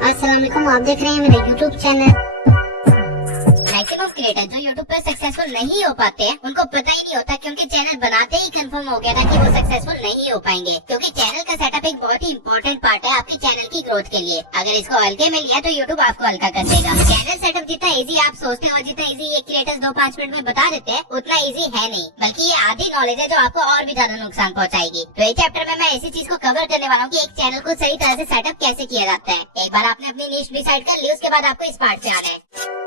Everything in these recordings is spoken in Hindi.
अस्सलाम वालेकुम, आप देख रहे हैं मेरा यूट्यूब चैनल। मैक्सिमम क्रिएटर जो यूट्यूब पर सक्सेसफुल नहीं हो पाते हैं, उनको पता ही नहीं होता कि उनके चैनल बनाते ही कंफर्म हो गया था कि वो सक्सेसफुल नहीं हो पाएंगे, क्योंकि चैनल का सेटअप एक बहुत ही इंपॉर्टेंट पार्ट है आपके चैनल की ग्रोथ के लिए। अगर इसको हल्के में लिया तो यूट्यूब आपको हल्का कर देगा। चैनल सेटअप जितना इजी आप सोचते हैं और जितना इजी ये क्रिएटर्स 2-5 मिनट में बता देते हैं, उतना इजी है नहीं, बल्कि ये आधी नॉलेज है जो आपको और भी ज्यादा नुकसान पहुंचाएगी। तो इस चैप्टर में मैं इसी चीज को कवर करने वाला हूँ कि एक चैनल को सही तरह से सेटअप कैसे किया जाता है। एक बार आपने अपनी नीश डिसाइड कर ली, उसके बाद आपको इस पार्ट पे आना है।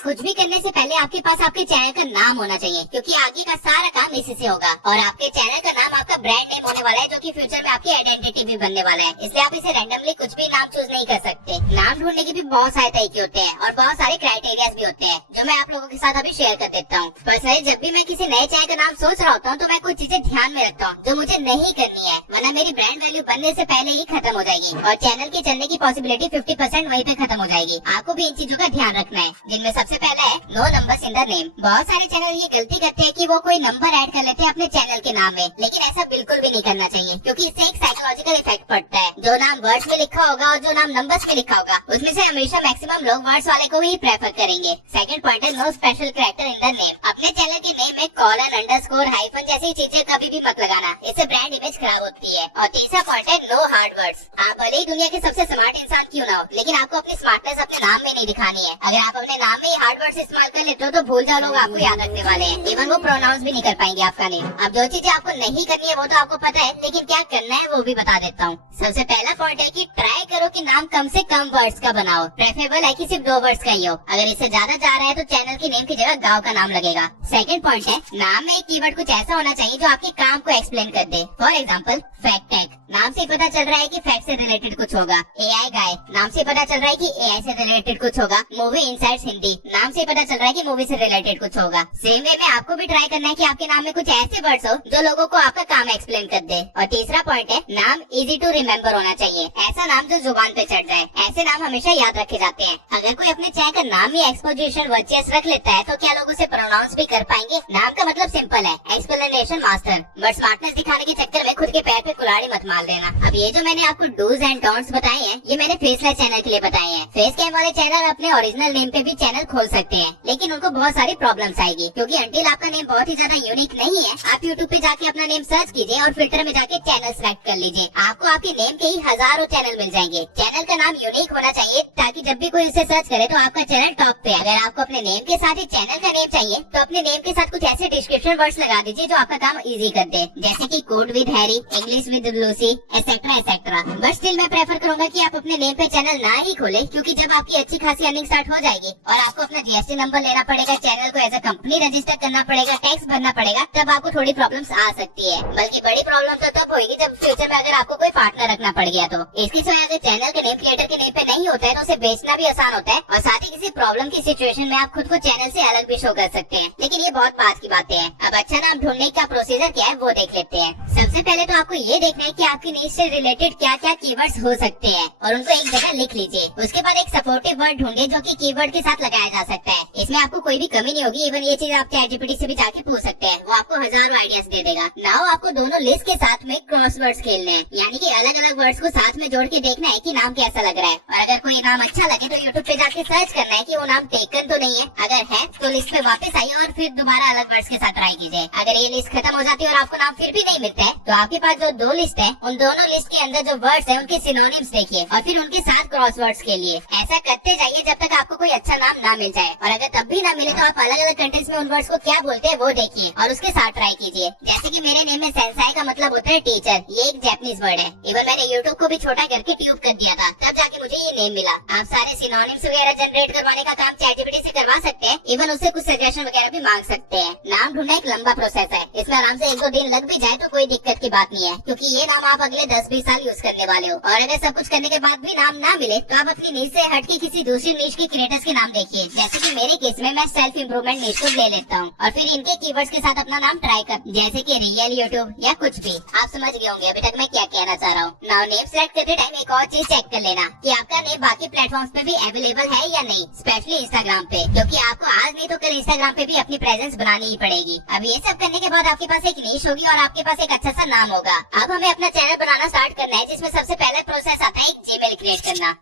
कुछ भी करने से पहले आपके पास आपके चैनल का नाम होना चाहिए, क्योंकि आगे का सारा काम इसी से होगा। और आपके चैनल का नाम आपका ब्रांड नेम होने वाला है, जो कि फ्यूचर में आपकी आइडेंटिटी भी बनने वाला है। इसलिए आप इसे रैंडमली कुछ भी नाम चूज नहीं कर सकते। नाम ढूंढने के भी बहुत सारे तरीके होते हैं और बहुत सारे क्राइटेरिया भी होते हैं, जो मैं आप लोगों के साथ अभी शेयर कर देता हूँ। पर्सनली जब भी मैं किसी नए चैनल का नाम सोच रहा होता हूँ, तो मैं कुछ चीजें ध्यान में रखता हूँ जो मुझे नहीं करनी है, वरना मेरी ब्रांड वैल्यू बनने से पहले ही खत्म हो जाएगी और चैनल के चलने की पॉसिबिलिटी 50% वहीं पे खत्म हो जाएगी। आपको भी इन चीजों का ध्यान रखना है, जिनमें सबसे पहला है no numbers in the name. बहुत सारे चैनल ये गलती करते हैं कि वो कोई नंबर ऐड कर लेते हैं अपने चैनल के नाम में, लेकिन ऐसा बिल्कुल भी नहीं करना चाहिए, क्योंकि इससे एक साइकोलॉजिकल इफेक्ट पड़ता है। जो नाम वर्ड्स में लिखा होगा और जो नाम नंबर्स में लिखा होगा, उसमें से हमेशा मैक्सिमम लोग वर्ड्स वाले को ही प्रेफर करेंगे। सेकंड पॉइंट है no special character in the name. अपने चैनल के नेम में कॉलन, अंडरस्कोर, हाइफन जैसी चीजें कभी भी मत लगाना, इससे ब्रांड इमेज खराब होती है। और तीसरा पॉइंट है नो हार्ड वर्ड्स। आप भले ही दुनिया के सबसे स्मार्ट इंसान क्यों ना हो, लेकिन आपको अपनी स्मार्टनेस अपने नाम में नहीं दिखानी है। अगर आप अपने नाम में ही हार्ड वर्ड्स इस्तेमाल कर लेते हो तो भूल जाओ, लोग आपको याद रखने वाले हैं। इवन वो प्रोनाउंस भी नहीं कर पाएंगे आपका नेम। अब जो चीजें आपको नहीं करनी है वो तो आपको पता है, लेकिन क्या करना है वो भी बता देता हूँ। सबसे पहला पॉइंट है कि ट्राई करो कि नाम कम से कम वर्ड्स का बनाओ। प्रेफरेबल है कि सिर्फ 2 वर्ड्स का ही हो। अगर इससे ज्यादा जा रहा है तो चैनल की नेम की जगह गाँव का नाम लगेगा। सेकंड पॉइंट है नाम में एक कीवर्ड कुछ ऐसा होना चाहिए जो आपके काम को एक्सप्लेन कर दे। फॉर एग्जाम्पल फैक्ट टैग, नाम से पता चल रहा है कि फैक्ट से रिलेटेड कुछ होगा। एआई गाय, नाम से पता चल रहा है कि एआई से रिलेटेड कुछ होगा। मूवी इनसाइट्स हिंदी, नाम से पता चल रहा है कि मूवी से रिलेटेड कुछ होगा। सेम वे में आपको भी ट्राई करना है कि आपके नाम में कुछ ऐसे वर्ड्स हो जो लोगों को आपका काम एक्सप्लेन कर दे। और तीसरा पॉइंट है नाम इजी टू रिमेम्बर होना चाहिए। ऐसा नाम जो जुबान पे चढ़ जाए। ऐसे नाम हमेशा याद रखे जाते हैं। अगर कोई अपने चैनल का नाम ही एक्सपोजिशन वर्चेस रख लेता है तो क्या लोग उसे प्रोनाउंस भी कर पाएंगे? नाम का मतलब सिंपल है, एक्सप्लेनेशन मास्टर, बट स्मार्टनेस दिखाने के चक्कर में खुद के पैर पे कुल्हाड़ी मत मार देना। अब ये जो मैंने आपको डूज एंड डोंट्स बताए हैं, ये मैंने फेसलेस चैनल के लिए बताए हैं। फेस कैम वाले चैनल अपने ओरिजिनल नेम पे भी चैनल खोल सकते हैं, लेकिन उनको बहुत सारी प्रॉब्लम्स आएगी, क्योंकि अंटिल आपका नेम बहुत ही ज्यादा यूनिक नहीं है, आप यूट्यूब पे जाके अपना नेम सर्च कीजिए और फिल्टर में जाके चैनल सिलेक्ट कर लीजिए। आपको आपके नेम के ही हजारों चैनल मिल जाएंगे। चैनल का नाम यूनिक होना चाहिए ताकि जब भी कोई उसे सर्च करे तो आपका चैनल टॉप पे। अगर आपको अपने नेम के साथ ही चैनल का नेम चाहिए तो अपने नेम के साथ कुछ ऐसे डिस्क्रिप्शन वर्ड्स लगा दीजिए जो आपका काम इजी कर दे, जैसे कि code with Harry, English with Lucy, etcetera etcetera. But still मैं प्रेफर करूंगा कि आप अपने नेम पे चैनल ना ही खोले, क्योंकि जब आपकी अच्छी खासी अर्निंग स्टार्ट हो जाएगी और आपको अपना जीएसटी नंबर लेना पड़ेगा, चैनल को एज अ कंपनी रजिस्टर करना पड़ेगा, टैक्स भरना पड़ेगा, तब आपको थोड़ी प्रॉब्लम्स आ सकती है। बल्कि बड़ी प्रॉब्लम तो तब होगी जब फ्यूचर में अगर आपको कोई पार्टनर रखना पड़ गया तो। इसकी वजह अगर चैनल के नेम क्रिएटर के नेम पे नहीं होता है तो उसे बेचना भी आसान होता है, और साथ ही किसी प्रॉब्लम की सिचुएशन में आप खुद को चैनल से अलग भी शो कर सकते हैं। लेकिन ये बहुत बात की बातें हैं। अब अच्छा नाम ढूंढने का प्रोसीजर क्या है वो देख लेते हैं। सबसे पहले तो आपको ये देखना है कि आपकी नीड से रिलेटेड क्या क्या कीवर्ड्स हो सकते हैं और उनको एक जगह लिख लीजिए। उसके बाद एक सपोर्टिव वर्ड ढूंढिए जो कि कीवर्ड के साथ लगाया जा सकता है। इसमें आपको कोई भी कमी नहीं होगी। इवन ये चीज आप चैटजीपीटी से भी जाके पूछ सकते हैं, वो आपको हजारों आइडियाज दे देगा। नाउ आपको दोनों लिस्ट के साथ में क्रॉसवर्ड्स खेलने हैं, यानी कि अलग अलग वर्ड्स को साथ में जोड़ के देखना है कि नाम कैसा लग रहा है। और अगर कोई नाम अच्छा लगे तो यूट्यूब पे जाके सर्च करना है कि वो नाम टेकन तो नहीं है। अगर है तो लिस्ट में वापस आइए और फिर दोबारा अलग वर्ड्स के साथ ट्राई कीजिए। अगर ये लिस्ट खत्म हो जाती है और आपको नाम फिर भी नहीं मिलता है तो आपके पास जो 2 लिस्ट है, उन दोनों लिस्ट के अंदर जो वर्ड्स है उनके सिनोनिम्स देखिए और फिर उनके साथ क्रॉसवर्ड्स के लिए ऐसा करते जाइए जब तक आपको कोई अच्छा नाम ना मिल जाए। और अगर तब भी ना मिले तो आप अलग अलग कंटेंट्स में उन वर्ड्स को क्या बोलते हैं वो देखिए और उसके साथ ट्राई कीजिए। जैसे कि मेरे नेम में सेंसाई का मतलब होता है टीचर, ये एक जापानीज वर्ड है। इवन मैंने यूट्यूब को भी छोटा करके ट्यूब कर दिया था, तब जाके मुझे ये नेम मिला। आप सारे सिनोनिम्स वगैरह जनरेट करवाने का काम चैटजीपीटी से करवा सकते हैं। इवन उससे कुछ सजेशन वगैरह भी मांग सकते हैं। नाम ढूंढना एक लंबा प्रोसेस है, इसमें आराम से 1-2 दिन लग भी जाए तो कोई दिक्कत की बात नहीं है, क्योंकि ये नाम आप अगले 10-20 साल यूज करने वाले हो। और अगर सब कुछ करने के बाद भी नाम ना मिले तो आप अपनी नीश से हटके किसी दूसरी नीश के क्रिएटर्स के नाम देखिए। जैसे कि मेरे केस में मैं सेल्फ इम्प्रूवमेंट नीश को ले लेता हूँ और फिर इनके कीवर्ड्स के साथ अपना नाम ट्राई कर, जैसे कि रियल यूट्यूब या कुछ भी। आप समझ गए होंगे अभी तक मैं क्या कहना चाह रहा हूँ। नाउ नेम सेलेक्ट करते टाइम एक और चीज चेक कर लेना कि आपका नेम बाकी प्लेटफॉर्म्स पे भी अवेलेबल है या नहीं, स्पेशली इंस्टाग्राम पे, क्योंकि आपको आज नहीं तो कल इंस्टाग्राम पे भी अपनी प्रेजेंस बनानी ही पड़ेगी। अब ये सब करने के बाद आपके पास एक नीश होगी और आपके पास एक अच्छा सा नाम होगा। अब हमें अपना चैनल बनाना स्टार्ट करना है, जिसमें सबसे पहला प्रोसेस आता है एक जीमेल क्रिएट करना।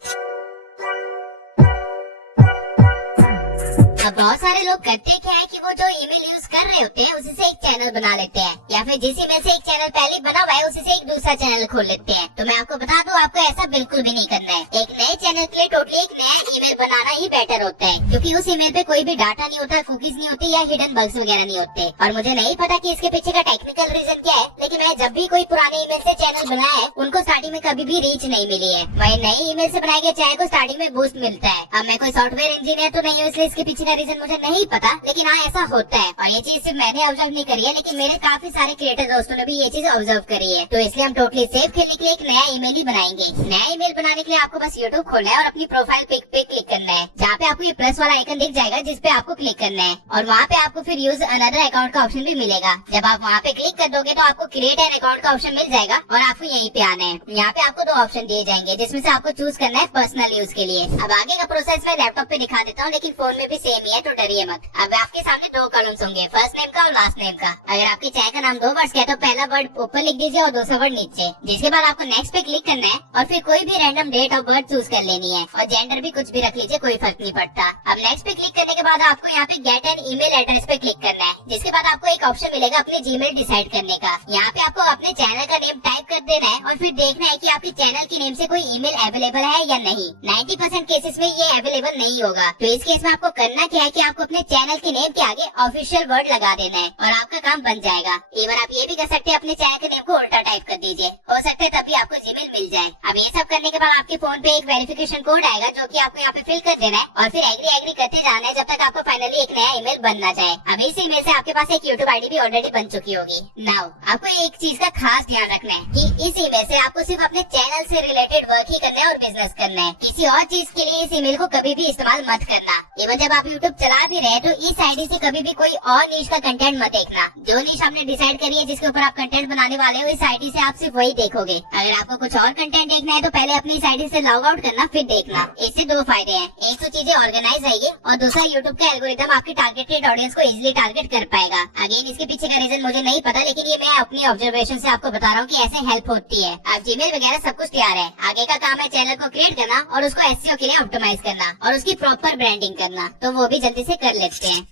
अब बहुत सारे लोग करते क्या है कि वो जो ईमेल यूज कर रहे होते हैं उसी से एक चैनल बना लेते हैं, या फिर जिस ईमेल से एक चैनल पहले बना हुआ है उसी से एक दूसरा चैनल खोल लेते हैं। तो मैं आपको बता दूं, आपको ऐसा बिल्कुल भी नहीं करना है। एक नए चैनल के लिए टोटली एक नया ईमेल बनाना ही बेटर होता है, क्योंकि उस ईमेल पे कोई भी डाटा नहीं होता, कुकीज नहीं होती या हिडन बग्स वगैरह नहीं होते। और मुझे नहीं पता कि इसके पीछे का टेक्निकल रीजन क्या है, लेकिन मैं जब भी कोई पुराने ईमेल से चैनल बनाया है उनको स्टार्टिंग में कभी भी रीच नहीं मिली है। वही नए ईमेल से बनाए गए चैनल को स्टार्टिंग में बूस्ट मिलता है। अब मैं कोई सॉफ्टवेयर इंजीनियर तो नहीं हूँ, इसलिए इसके पीछे का रीजन मुझे नहीं पता, लेकिन हाँ ऐसा होता है। और ये चीज सिर्फ मैंने ऑब्जर्व नहीं करी है, लेकिन मेरे काफी सारे क्रिएटर दोस्तों ने भी ये चीज ऑब्जर्व करी है। तो इसलिए हम टोटली सेफ खेलने के लिए एक नया ईमेल ही बनाएंगे। नया ईमेल बनाने के लिए आपको बस यूट्यूब खोलना है और अपनी प्रोफाइल पिक पे क्लिक करना है, जहाँ पे आपको ये प्लस वाला आइकन दिख जाएगा, जिस पे आपको क्लिक करना है। और वहाँ पे आपको फिर यूज अनदर अकाउंट का ऑप्शन भी मिलेगा। जब आप वहाँ पे क्लिक कर दोगे तो आपको क्रिएट एन अकाउंट का ऑप्शन मिल जाएगा और आपको यहीं पे आना है। यहाँ पे आपको 2 ऑप्शन दिए जाएंगे, जिसमें से आपको चूज करना है पर्सनल यूज के लिए। अब आगे का प्रोसेस मैं लैपटॉप पे दिखा देता हूँ, लेकिन फोन में भी सेम ही है, तो डरिए मत। अब आपके सामने 2 कॉलम्स होंगे, फर्स्ट नेम का और लास्ट नेम का। अगर आपके चैनल का नाम 2 वर्ड्स का है तो पहला वर्ड ऊपर लिख दीजिए और दूसरा वर्ड नीचे। जिसके बाद आपको नेक्स्ट पे क्लिक करना है और फिर कोई भी random date of birth choose कर लेनी है, और जेंडर भी कुछ भी रख लीजिए, कोई फर्क नहीं पड़ता। अब नेक्स्ट पे क्लिक करने के बाद आपको यहाँ पे गेट एन ईमेल एड्रेस पे क्लिक करना है, जिसके बाद आपको एक ऑप्शन मिलेगा अपने जीमेल डिसाइड करने का। यहाँ पे आपको अपने चैनल का नेम टाइप कर देना है और फिर देखना है कि आपके चैनल के नेम से कोई ईमेल अवेलेबल है या नहीं। 90% केसेस में ये अवेलेबल नहीं होगा, तो इस केस में आपको करना क्या है कि आपको अपने चैनल के नेम के आगे ऑफिशियल वर्ड लगा देना है और आपका काम बन जाएगा। इवन आप ये भी कर सकते हैं, अपने चैनल के नेम को उल्टा टाइप कर दीजिए, हो सकता है तभी आपको जीमेल मिल जाए। अब ये सब करने के बाद आपके फोन पे एक वेरिफिकेशन कोड आएगा, जो कि आपको यहाँ पे फिल कर देना है और फिर एग्री करते जाना है, जब तक आपको फाइनली एक नया ईमेल बन ना जाए। अब इस ईमेल से आपके पास एक यूट्यूब आईडी भी ऑलरेडी बन चुकी होगी। नाउ आपको एक चीज का खास ध्यान रखना है कि इस ईमेल से आपको सिर्फ अपने चैनल से रिलेटेड वर्क ही करना है और बिजनेस करना है। किसी और चीज के लिए इस ईमेल को कभी भी इस्तेमाल मत करना। इवन जब आप यूट्यूब चला भी रहे हैं तो इस आईडी से कभी भी कोई और नीश का कंटेंट मत देखना। जो नीश आपने डिसाइड करी है, जिसके ऊपर आप कंटेंट बनाने वाले हो, इस आईडी से आप सिर्फ वही देखोगे। अगर आपको कुछ और कंटेंट देखना है तो पहले अपनी इस आईडी से लॉग आउट करना, फिर देखना। इससे 2 फायदे हैं, एक तो चीजें ऑर्गेनाइज रहेगी और दूसरा यूट्यूब का एल्गोरिथम आपकी टारगेटेड ऑडियंस को इजीली टारगेट कर पाएगा। अगेन इसके पीछे का रीजन मुझे नहीं पता, लेकिन ये मैं अपनी ऑब्जर्वेशन से आपको बता रहा हूँ कि ऐसे हेल्प होती है। अब जीमेल वगैरह सब कुछ तैयार है, आगे का काम है चैनल को क्रिएट करना और उसको एसईओ के लिए ऑप्टिमाइज करना और उसकी प्रॉपर ब्रांडिंग करना, तो वो भी जल्दी से कर लेते हैं।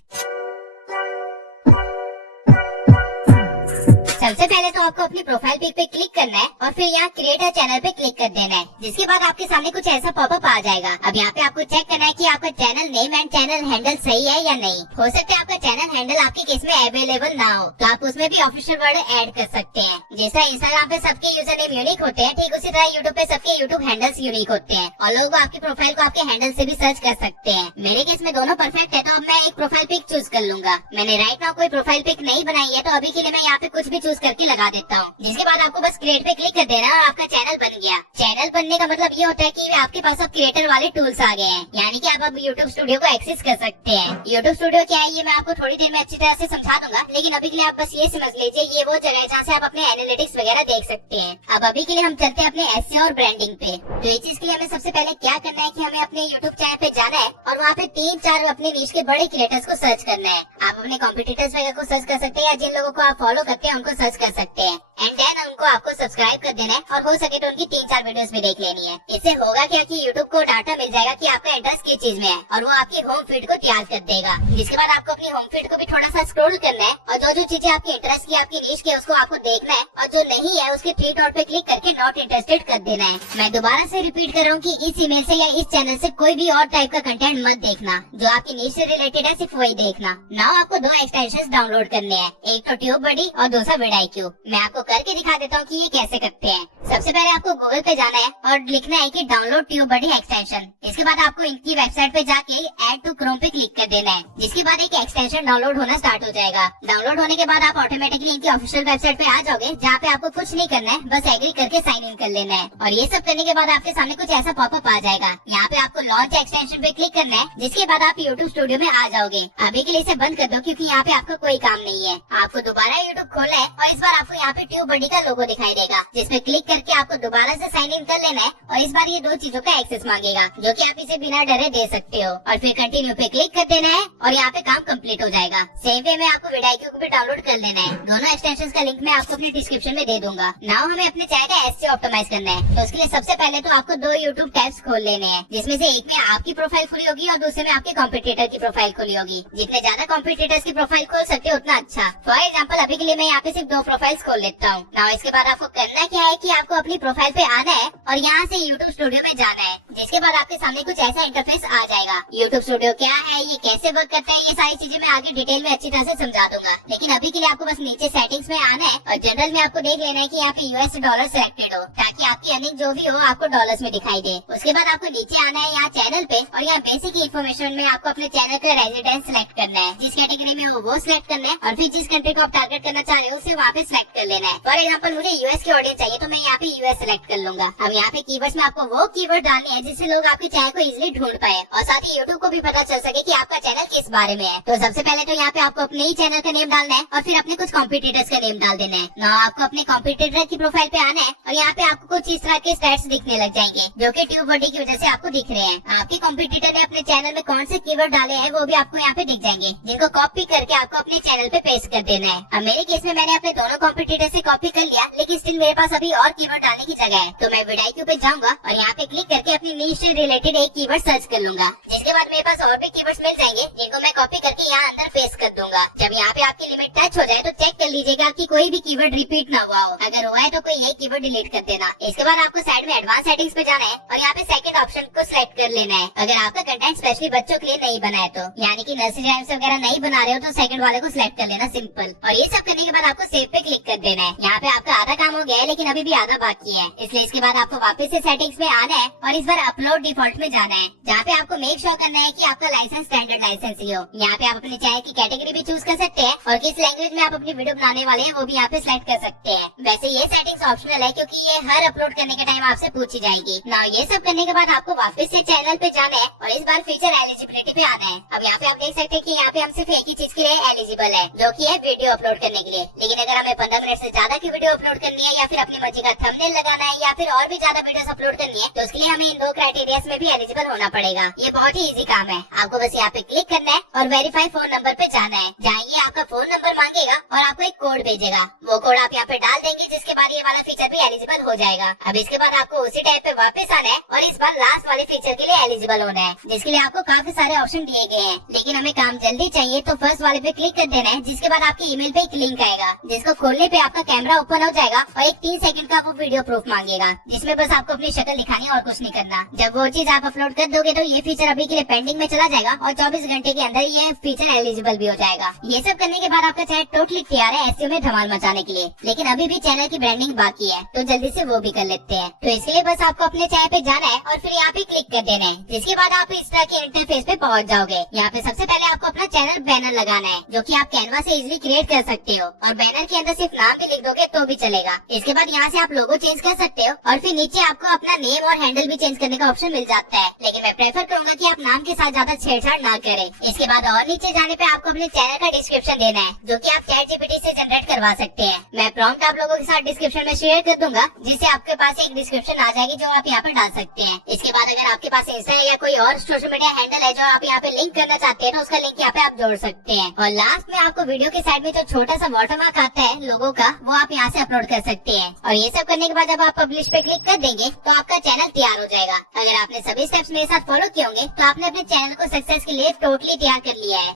सबसे पहले तो आपको अपनी प्रोफाइल पिक पे क्लिक करना है और फिर यहाँ क्रिएट अ चैनल पे क्लिक कर देना है, जिसके बाद आपके सामने कुछ ऐसा पॉपअप आ जाएगा। अब यहाँ पे आपको चेक करना है कि आपका channel name and channel handle सही है या नहीं। हो सकता है आपका चैनल हैंडल आपके केस में अवेलेबल ना हो, तो आप उसमें भी ऑफिशियल वर्ड ऐड कर सकते हैं। जैसा इंस्टाग्राम पे सबके यूजर नेम यूनिक होते हैं, ठीक उसी तरह यूट्यूब पे सबके यूट्यूब हैंडल्स यूनिक होते हैं और लोग आपकी प्रोफाइल को आपके हैंडल से भी सर्च कर सकते हैं। मेरे केस में दोनों परफेक्ट है, तो अब मैं एक प्रोफाइल पिक चूज कर लूंगा। मैंने राइट नाउ कोई प्रोफाइल पिक नहीं बनाई है, तो अभी के लिए मैं यहाँ पे कुछ भी चूज करके लगा देता हूँ। जिसके बाद आपको बस क्रिएट पे क्लिक कर देना और आपका चैनल बन गया। चैनल बनने का मतलब ये होता है कि आपके पास अब क्रिएटर वाले टूल्स आ गए हैं, यानी कि आप अब यूट्यूब स्टूडियो को एक्सेस कर सकते हैं। यूट्यूब स्टूडियो क्या है ये मैं आपको थोड़ी देर में अच्छी तरह से समझा दूंगा, लेकिन अभी के लिए आप बस ये समझ लीजिए ये वो जगह है जहाँ से आप अपने एनालिटिक्स वगैरह देख सकते हैं। अब अभी के लिए हम चलते हैं अपने एसईओ और ब्रांडिंग पे। तो इस चीज के लिए हमें सबसे पहले क्या करना है कि हमें अपने यूट्यूब चैनल पे जाना है और वहाँ पे 3-4 अपने नीश के बड़े क्रिएटर्स को सर्च करना है। आप अपने कॉम्पिटिटर्स वगैरह को सर्च कर सकते हैं या जिन लोगों को आप फॉलो करते हैं उनको सर्च कर सकते हैं, एंड देन उनको आपको सब्सक्राइब कर देना है और हो सके तो उनकी 3-4 वीडियोस भी देख लेनी है। इससे होगा क्या कि यूट्यूब को डाटा मिल जाएगा कि आपका इंटरेस्ट किस चीज में है और वो आपकी होम फीड को तैयार कर देगा। जिसके बाद आपको अपनी होम फीड को भी थोड़ा सा स्क्रॉल करना है और जो चीजें आपके इंटरेस्ट की आपकी नीश की है उसको आपको देखना है और जो नहीं है उसके 3 डॉट पे क्लिक करके नॉट इंटरेस्टेड कर देना है। मैं दोबारा से रिपीट कर रहा हूँ कि इस ईमेल से या इस चैनल से कोई भी और टाइप का कंटेंट मत देखना, जो आपकी नीश से रिलेटेड है सिर्फ वही देखना। नाउ आपको 2 एक्सटेंशंस डाउनलोड करने हैं, एक तो ट्यूब बडी और दूसरा विडाईक्यू। मैं आपको करके दिखा देता हूँ कि ये कैसे करते हैं। सबसे पहले आपको गूगल पे जाना है और लिखना है कि डाउनलोड ट्यूब बडी एक्सटेंशन। इसके बाद आपको इनकी वेबसाइट पे जाके ऐड टू क्रोम पे क्लिक कर देना है, जिसके बाद एक एक्सटेंशन डाउनलोड होना स्टार्ट हो जाएगा। डाउनलोड होने के बाद आप ऑटोमेटिकली इनकी ऑफिशियल वेबसाइट पे आ जाओगे, जहाँ पे आपको कुछ नहीं करना है, बस एग्री करके साइन इन कर लेना है। और ये सब करने के बाद आपके सामने कुछ ऐसा पॉपअप आ जाएगा। यहाँ पे आपको लॉन्च एक्सटेंशन पे क्लिक करना है, जिसके बाद आप यूट्यूब स्टूडियो में आ जाओगे। अभी के लिए इसे बंद कर दो क्योंकि यहाँ पे आपका कोई काम नहीं है। आपको दोबारा यूट्यूब खोलना है और इस बार आपको यहाँ पे ट्यूब बडी का लोगो दिखाई देगा, जिसपे क्लिक करके करके आपको दोबारा से साइन इन कर लेना है और इस बार ये 2 चीजों का एक्सेस मांगेगा, जो कि आप इसे बिना डरे दे सकते हो और फिर कंटिन्यू पे क्लिक कर देना है और यहाँ पे काम कंप्लीट हो जाएगा। सेम वे में आपको विडाइक्यू को भी डाउनलोड कर लेना है। दोनों एक्सटेंशन का लिंक मैं आपको अपने डिस्क्रिप्शन में दे दूंगा। नाउ हमें अपने चैनल का एसईओ ऑप्टिमाइज करना है, तो उसके लिए सबसे पहले तो आपको 2 यूट्यूब टैब्स खोल लेने हैं, जिसमें से एक में आपकी प्रोफाइल खुली होगी और दूसरे में आपके कॉम्पिटिटर की प्रोफाइल खुली होगी। जितने ज्यादा कॉम्पिटिटर्स की प्रोफाइल खोल सकते हो उतना अच्छा। फॉर एग्जाम्पल अभी के लिए मैं यहाँ पे सिर्फ 2 प्रोफाइल्स खोल लेता हूँ। नाउ इसके बाद आपको करना क्या है कि आपको अपनी प्रोफाइल पे आना है और यहाँ से यूट्यूब स्टूडियो में जाना है, जिसके बाद आपके सामने कुछ ऐसा इंटरफेस आ जाएगा। यूट्यूब स्टूडियो क्या है, ये कैसे वर्क करता है, ये सारी चीजें मैं आगे डिटेल में अच्छी तरह से समझा दूंगा। लेकिन अभी के लिए आपको बस नीचे सेटिंग्स में आना है और जनरल में आपको देख लेना है कि यहाँ पे यूएस डॉलर सिलेक्टेड हो, ताकि आपकी अर्निंग जो भी हो आपको डॉलर्स में दिखाई दे। उसके बाद आपको नीचे आना है यहाँ चैनल पे और यहाँ बेसिक इन्फॉर्मेशन में आपको अपने चैनल का रेजिडेंस सिलेक्ट करना है, जिस कैटेगरी में हो वो सिलेक्ट करना है और फिर जिस कंट्री को आप टारगेट करना चाह रहे हो उसे वहाँ पे सिलेक्ट कर लेना है। फॉर एग्जाम्पल मुझे यूएस की ऑडियंस चाहिए तो मैं यहाँ पे यूएस सिलेक्ट कर लूंगा। अब यहाँ पे कीवर्ड्स में आपको वो कीवर्ड डालने हैं जिससे लोग आपके चैनल को इजीली ढूंढ पाए और साथ ही यूट्यूब को भी पता चल सके कि आपका चैनल किस बारे में है। तो सबसे पहले तो यहाँ पे आपको अपने ही चैनल का नेम डालना है और फिर अपने कुछ कॉम्पिटिटर्स का नेम डाल देना है। ना आपको अपने कॉम्पिटिटर की प्रोफाइल पे आना है और यहाँ पे आपको कुछ इस तरह के स्टैट्स दिखने लग जाएंगे, जो कि ट्यूब बॉडी की वजह से आपको दिख रहे हैं। आपके कॉम्पिटिटर ने अपने चैनल में कौन से कीवर्ड डाले हैं वो भी आपको यहाँ पे दिख जाएंगे, जिनको कॉपी करके आपको अपने चैनल पे पेस्ट कर देना है। अब मेरे केस में मैंने अपने दोनों कॉम्पिटिटर से कॉपी कर लिया, लेकिन स्टिल मेरे पास अभी और कीवर्ड डालने की जगह है, तो मैं विडाइक्यू पे जाऊंगा और यहाँ पे क्लिक करके अपनी नीश से रिलेटेड एक कीवर्ड सर्च कर लूंगा, जिसके बाद मेरे पास और भी कीवर्ड्स मिल जाएंगे, जिनको मैं कॉपी करके यहाँ अंदर पेस्ट कर दूंगा। जब यहाँ पे आपकी लिमिट टच हो जाए तो चेक कर लीजिएगा कि कोई भी कीवर्ड रिपीट ना हुआ हो। अगर हुआ है तो कोई एक कीवर्ड डिलीट कर देना। इसके बाद आपको साइड में एडवांस सेटिंग्स पे जाना है और यहाँ पे सेकंड ऑप्शन को सिलेक्ट कर लेना है। अगर आपका कंटेंट स्पेशली बच्चों के लिए नहीं बना है तो, यानी कि नर्सरी राइम्स वगैरह नहीं बना रहे हो तो सेकंड वाले को सिलेक्ट कर लेना, सिंपल। और ये सब करने के बाद आपको सेव पे क्लिक कर देना है। यहाँ पे आपका आधा काम हो गया है, लेकिन अभी भी आधा बाकी है, इसलिए इसके बाद आपको वापस से सेटिंग्स में आना है और इस बार अपलोड डिफॉल्ट में जाना है, जहाँ पे आपको मेक श्योर करना है कि आपका लाइसेंस स्टैंडर्ड लाइसेंस ही हो। यहाँ पे आप अपने चैनल की कैटेगरी भी चूज कर सकते हैं और किस लैंग्वेज में आप अपनी वीडियो बनाने वाले हैं वो भी यहाँ पे सिलेक्ट कर सकते हैं। वैसे ये सेटिंग्स ऑप्शनल है, क्योंकि ये हर अपलोड करने के टाइम आपसे पूछी जाएगी। ना ये सब करने के बाद आपको वापस से चैनल पे जाना है और इस बार फीचर एलिजिबिलिटी पे आना है। अब यहाँ पे आप देख सकते हैं कि यहाँ पे हम सिर्फ एक ही चीज के लिए एलिजिबल है, जो कि है वीडियो अपलोड करने के लिए। लेकिन अगर हमें 15 मिनट से ज्यादा की वीडियो अपलोड करनी है या फिर अपनी मर्जी का थंबनेल लगाना है या फिर और भी ज्यादा वीडियोस अपलोड करनी है, तो उसके लिए हमें इन 2 क्राइटेरियाज में भी एलिजिबल होना पड़ेगा। ये बहुत ही इजी काम है। आपको बस यहाँ पे क्लिक करना है और वेरीफाई फोन नंबर पे जाना है, जहाँ ये आपका फोन नंबर मांगेगा और आपको एक कोड भेजेगा। वो कोड आप यहाँ पे डाल देंगे, जिसके बाद ये वाला फीचर भी एलिजिबल हो जाएगा। अब इसके बाद आपको उसी टाइप पे वापस आना है और इस बार लास्ट वाले फीचर के लिए एलिजिबल होना है, जिसके लिए आपको काफी सारे ऑप्शन दिए गए हैं। लेकिन हमें काम जल्दी चाहिए तो फर्स्ट वाले पे क्लिक कर देना है, जिसके बाद आपके ईमेल पे एक लिंक आएगा, जिसको खोलने पे आपका कैमरा ओपन हो जाएगा और एक 3 सेकंड का वो वीडियो प्रूफ मांगेगा, जिसमें बस आपको अपनी शक्ल दिखानी है और कुछ नहीं करना। जब वो चीज आप अपलोड कर दोगे तो ये फीचर अभी के लिए पेंडिंग में चला जाएगा और 24 घंटे के अंदर ये फीचर एलिजिबल भी हो जाएगा। ये सब करने के बाद आपका चैनल टोटली तैयार है एसईओ में धमाल मचाने के लिए। लेकिन अभी भी चैनल की ब्रांडिंग बाकी है, तो जल्दी से वो भी कर लेते हैं। तो इसके लिए बस आपको अपने चैनल पे जाना है और फिर यहाँ पे क्लिक कर देना है, जिसके बाद आप इस तरह के इंटरफेस पे पहुंच जाओगे। यहाँ पे सबसे पहले आपको अपना चैनल बैनर लगाना है, जो कि आप कैनवा से इजीली क्रिएट कर सकते हो और बैनर के अंदर सिर्फ नाम भी लिख दोगे तो भी चलेगा। इसके बाद यहाँ से आप लोगो चेंज कर सकते हो और फिर नीचे आपको अपना नेम और हैंडल भी चेंज करने का ऑप्शन मिल जाता है, लेकिन मैं प्रेफर करूंगा कि आप नाम के साथ ज्यादा छेड़छाड़ ना करें। इसके बाद और नीचे जाने पे आपको अपने चैनल का डिस्क्रिप्शन देना है, जो कि आप ChatGPT से जनरेट करवा सकते हैं। मैं प्रॉम्प्ट आप लोगों के साथ डिस्क्रिप्शन में शेयर कर दूंगा, जिससे आपके पास एक डिस्क्रिप्शन आ जाएगी जो आप यहाँ पे डाल सकते हैं। इसके बाद अगर आपके पास इंस्टा या कोई और सोशल मीडिया हैंडल है जो आप यहाँ पे लिंक करना चाहते हैं, तो उसका लिंक यहाँ पे आप जोड़ सकते हैं। और लास्ट में आपको वीडियो के साइड में जो छोटा सा वाटरमार्क आता है लोगो का, वो आप यहाँ से अपलोड कर सकते हैं। और ये सब करने के बाद जब आप पब्लिश पे क्लिक कर देंगे तो आपका चैनल तैयार हो जाएगा। अगर आपने सभी स्टेप्स मेरे साथ फॉलो किए होंगे तो आपने अपने चैनल को सक्सेस के लिए टोटली तैयार कर लिया है।